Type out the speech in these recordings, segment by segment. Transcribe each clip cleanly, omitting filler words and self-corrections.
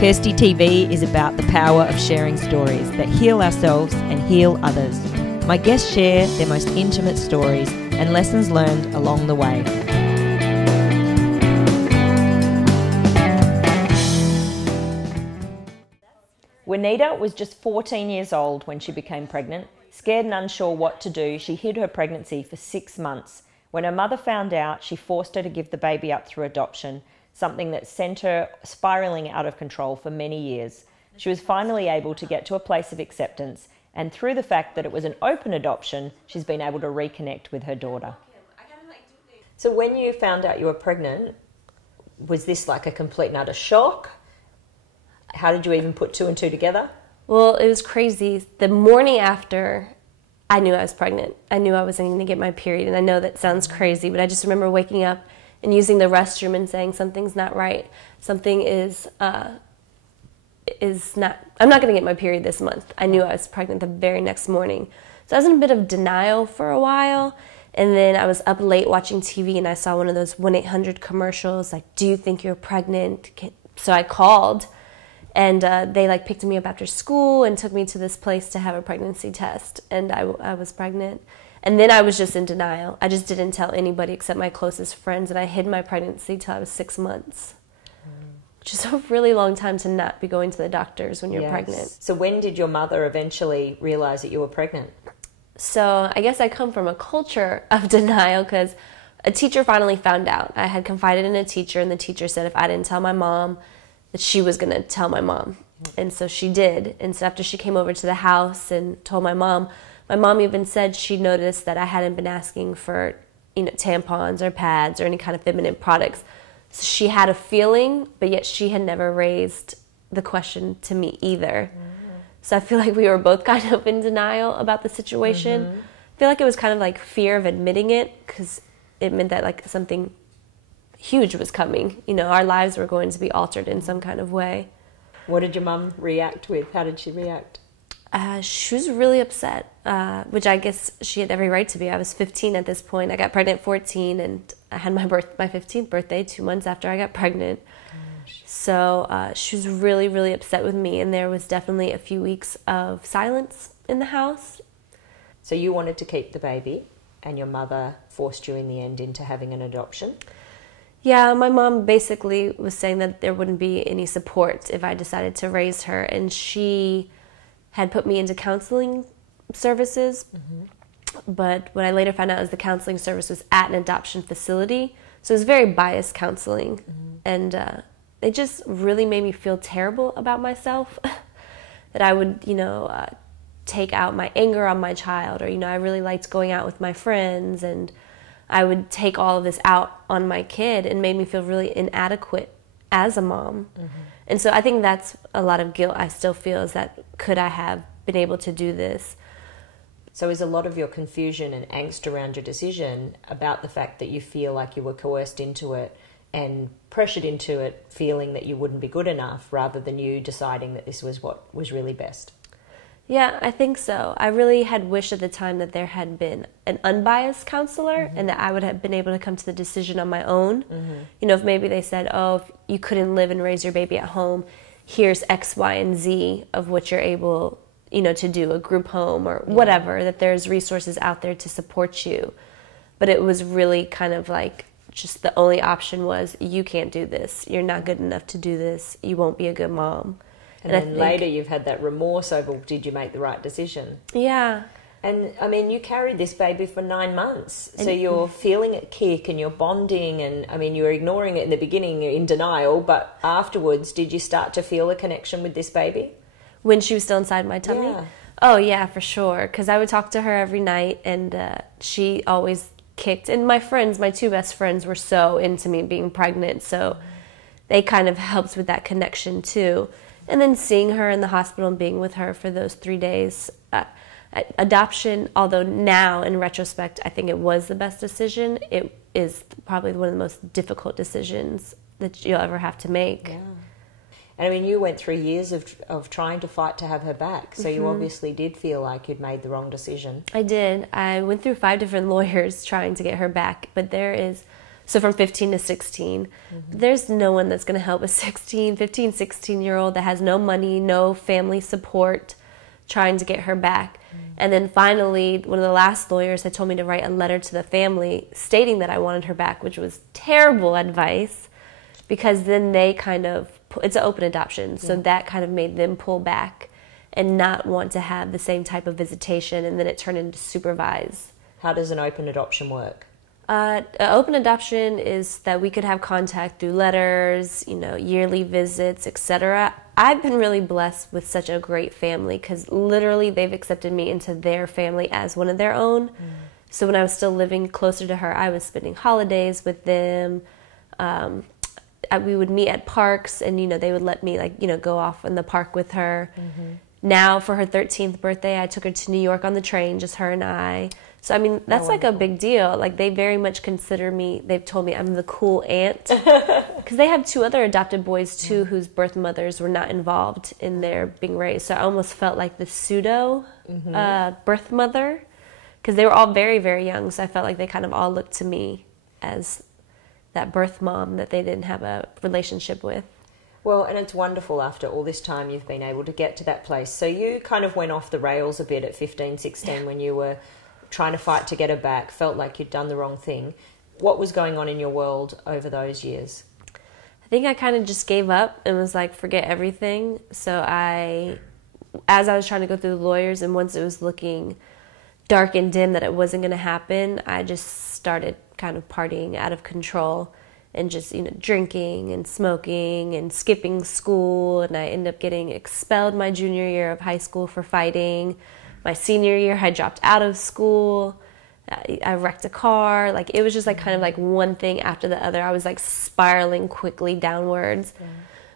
Kirsty TV is about the power of sharing stories that heal ourselves and heal others. My guests share their most intimate stories and lessons learned along the way. Juanita was just 14 years old when she became pregnant. Scared and unsure what to do, she hid her pregnancy for 6 months. When her mother found out, she forced her to give the baby up through adoption, something that sent her spiraling out of control for many years. She was finally able to get to a place of acceptance, and through the fact that it was an open adoption, she's been able to reconnect with her daughter. So when you found out you were pregnant, was this like a complete and utter shock? How did you even put two and two together? Well, it was crazy. The morning after, I knew I was pregnant. I knew I was going to get my period, and I know that sounds crazy, but I just remember waking up and using the restroom and saying something's not right. Something is not, I'm not going to get my period this month. I knew I was pregnant the very next morning. So I was in a bit of denial for a while, and then I was up late watching TV, and I saw one of those 1-800 commercials, like, do you think you're pregnant? So I called. And they picked me up after school and took me to this place to have a pregnancy test. And I was pregnant. And then I was just in denial. I just didn't tell anybody except my closest friends. And I hid my pregnancy till I was 6 months. Which is a really long time to not be going to the doctors when you're pregnant. So when did your mother eventually realize that you were pregnant? So I guess I come from a culture of denial because a teacher finally found out. I had confided in a teacher, and the teacher said if I didn't tell my mom, that she was going to tell my mom. And so she did. And so after she came over to the house and told my mom even said she noticed that I hadn't been asking for, tampons or pads or any kind of feminine products. So she had a feeling, but yet she had never raised the question to me either. So I feel like we were both kind of in denial about the situation. I feel like it was kind of like fear of admitting it because it meant that something huge was coming. Our lives were going to be altered in some kind of way. What did your mum react with? How did she react? She was really upset, which I guess she had every right to be. I was 15 at this point. I got pregnant at 14, and I had my 15th birthday 2 months after I got pregnant. So she was really, really upset with me, and there was definitely a few weeks of silence in the house. So you wanted to keep the baby, and your mother forced you in the end into having an adoption? Yeah, my mom basically was saying that there wouldn't be any support if I decided to raise her, and she had put me into counseling services, but what I later found out is the counseling service was at an adoption facility, so it was very biased counseling, and it just really made me feel terrible about myself, that I would, take out my anger on my child, or, I really liked going out with my friends, and I would take all of this out on my kid, and made me feel really inadequate as a mom. And so I think that's a lot of guilt I still feel, is that could I have been able to do this? So is a lot of your confusion and angst around your decision about the fact that you feel like you were coerced into it and pressured into it, feeling that you wouldn't be good enough, rather than you deciding that this was what was really best? Yeah, I think so. I really had wished at the time that there had been an unbiased counselor, and that I would have been able to come to the decision on my own. If maybe they said, if you couldn't live and raise your baby at home, here's X, Y, and Z of what you're able, to do, a group home or whatever, that there's resources out there to support you. But it was really kind of like just the only option was, you can't do this. You're not good enough to do this. You won't be a good mom. And then later you've had that remorse over, did you make the right decision? Yeah. And, you carried this baby for 9 months. So you're feeling it kick and you're bonding and, you were ignoring it in the beginning in denial, but afterwards, did you start to feel a connection with this baby? When she was still inside my tummy? Yeah. Oh, yeah, for sure. Because I would talk to her every night, and she always kicked. And my two best friends were so into me being pregnant, so they kind of helped with that connection too. And then seeing her in the hospital and being with her for those 3 days. Adoption, although now in retrospect I think it was the best decision, it is probably one of the most difficult decisions that you'll ever have to make. Yeah. And you went through years of trying to fight to have her back, so you obviously did feel like you'd made the wrong decision. I did. I went through 5 different lawyers trying to get her back, but there is So from 15 to 16, there's no one that's going to help a 15, 16-year-old that has no money, no family support, trying to get her back. And then finally, one of the last lawyers had told me to write a letter to the family stating that I wanted her back, which was terrible advice, because then they kind of, it's an open adoption, so that kind of made them pull back and not want to have the same type of visitation, and then it turned into supervise. How does an open adoption work? Open adoption is that we could have contact through letters, yearly visits, etc. I've been really blessed with such a great family, because literally they've accepted me into their family as one of their own. So when I was still living closer to her, I was spending holidays with them. We would meet at parks, and they would let me go off in the park with her. Now for her 13th birthday, I took her to New York on the train, just her and I. So, I mean, that's like a big deal. Like, they very much consider me, they've told me I'm the cool aunt. Because they have 2 other adopted boys, too, whose birth mothers were not involved in their being raised. So I almost felt like the pseudo birth mother. Because they were all very, very young. So I felt like they kind of all looked to me as that birth mom that they didn't have a relationship with. Well, and it's wonderful after all this time you've been able to get to that place. So you kind of went off the rails a bit at 15, 16 when you were trying to fight to get her back, felt like you'd done the wrong thing. What was going on in your world over those years? I think I kind of just gave up and was like, forget everything. So as I was trying to go through the lawyers, and once it was looking dark and dim that it wasn't going to happen, I just started kind of partying out of control and just, drinking and smoking and skipping school. And I ended up getting expelled my junior year of high school for fighting. My senior year, I dropped out of school. I wrecked a car. It was just kind of one thing after the other. I was spiraling quickly downwards. Yeah.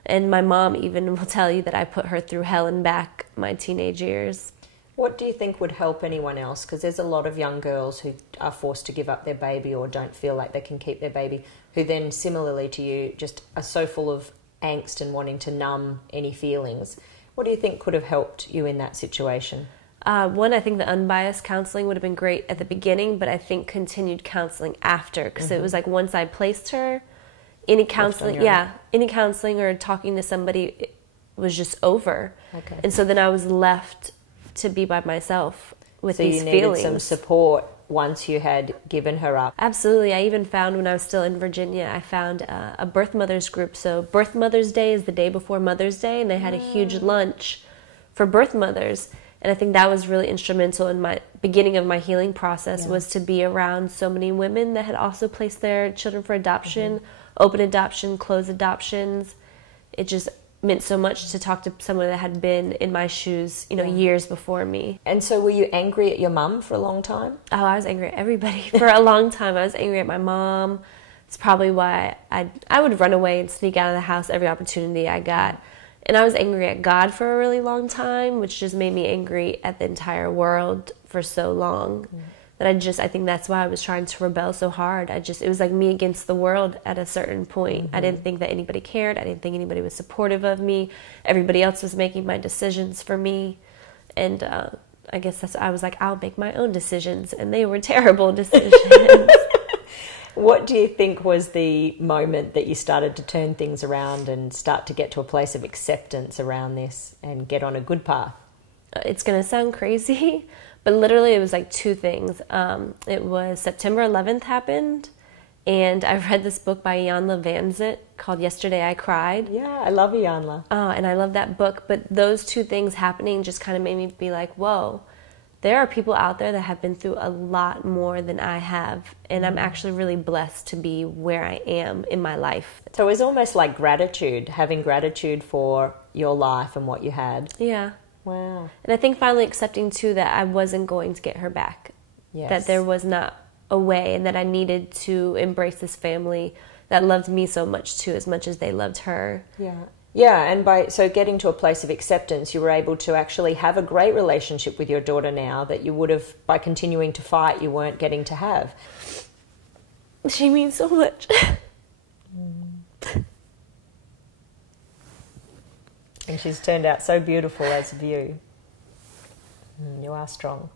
And my mom even will tell you that I put her through hell and back my teenage years. What do you think would help anyone else? Because there's a lot of young girls who are forced to give up their baby or don't feel like they can keep their baby, who then, similarly to you, just are so full of angst and wanting to numb any feelings. What do you think could have helped you in that situation? One, I think the unbiased counseling would have been great at the beginning, but I think continued counseling after, because it was once I placed her, any counseling or talking to somebody was just over. Okay. And so then I was left to be by myself with these feelings. So you needed some support once you had given her up. Absolutely. I even found, when I was still in Virginia, I found a birth mothers group. So Birth Mothers Day is the day before Mother's Day, and they had a huge lunch for birth mothers. And I think that was really instrumental in my beginning of my healing process, was to be around so many women that had also placed their children for adoption, open adoption, closed adoptions. It just meant so much to talk to someone that had been in my shoes, years before me. And so were you angry at your mum for a long time? Oh, I was angry at everybody for a long time. I was angry at my mom. It's probably why I would run away and sneak out of the house every opportunity I got. And I was angry at God for a really long time, which just made me angry at the entire world for so long. That I think that's why I was trying to rebel so hard. It was like me against the world at a certain point. I didn't think that anybody cared. I didn't think anybody was supportive of me. Everybody else was making my decisions for me. And I guess I was like, I'll make my own decisions. And they were terrible decisions. What do you think was the moment that you started to turn things around and start to get to a place of acceptance around this and get on a good path? It's going to sound crazy, but literally it was 2 things. It was September 11th happened, and I read this book by Iyanla Vanzant called Yesterday I Cried. Yeah, I love Iyanla. And I love that book, but those 2 things happening just kind of made me be like, whoa. There are people out there that have been through a lot more than I have, and I'm actually really blessed to be where I am in my life. So it was almost like gratitude, having gratitude for your life and what you had. Yeah. Wow. And I think finally accepting, too, that I wasn't going to get her back. Yes. That there was not a way, and that I needed to embrace this family that loved me so much, too, as much as they loved her. Yeah. Yeah, and by getting to a place of acceptance, you were able to actually have a great relationship with your daughter now that you would have, by continuing to fight, you weren't getting to have. She means so much. And she's turned out so beautiful as a view. You are strong.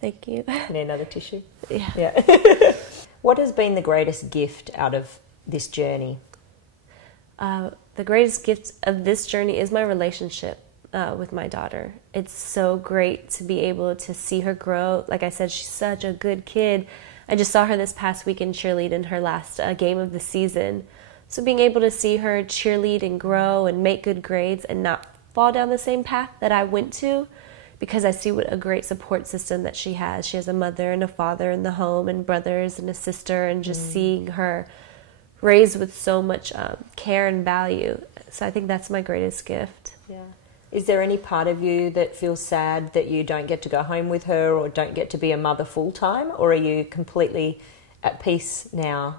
Thank you. Need another tissue? Yeah. Yeah. What has been the greatest gift out of this journey? The greatest gift of this journey is my relationship with my daughter. It's so great to be able to see her grow. Like I said, she's such a good kid. I just saw her this past weekend cheerlead in her last game of the season. So being able to see her cheerlead and grow and make good grades and not fall down the same path that I went to, because I see what a great support system that she has. She has a mother and a father in the home and brothers and a sister, and just seeing her raised with so much care and value. So I think that's my greatest gift. Yeah. Is there any part of you that feels sad that you don't get to go home with her or don't get to be a mother full-time, or are you completely at peace now?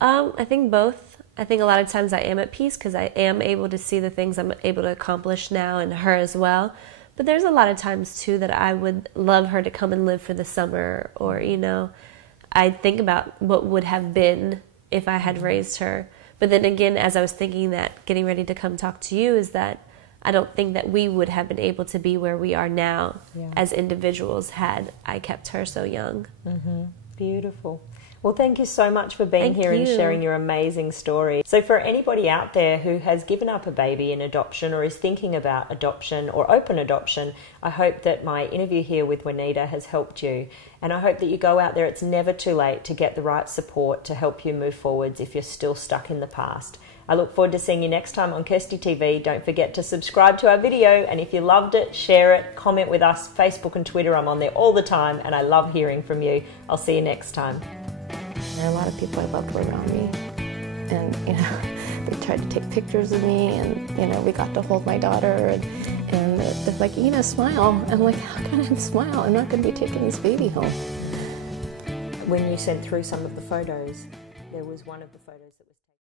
I think both. I think a lot of times I am at peace because I am able to see the things I'm able to accomplish now, and her as well. But there's a lot of times too that I would love her to come and live for the summer, or, you know, I think about what would have been if I had raised her. But then again, as I was thinking that, getting ready to come talk to you, is that I don't think that we would have been able to be where we are now as individuals had I kept her so young. Mm-hmm. Beautiful. Well, thank you so much for being Thank here you. and sharing your amazing story. So for anybody out there who has given up a baby in adoption or is thinking about adoption or open adoption, I hope that my interview here with Juanita has helped you. And I hope that you go out there. It's never too late to get the right support to help you move forwards if you're still stuck in the past. I look forward to seeing you next time on Kirsty TV. Don't forget to subscribe to our video, and if you loved it, share it, comment with us, Facebook and Twitter. I'm on there all the time, and I love hearing from you. I'll see you next time. There are a lot of people I loved were around me, and they tried to take pictures of me, and we got to hold my daughter, and they're like, Ina, smile. I'm like, how can I smile? I'm not going to be taking this baby home. When you sent through some of the photos, there was one of the photos that was taken.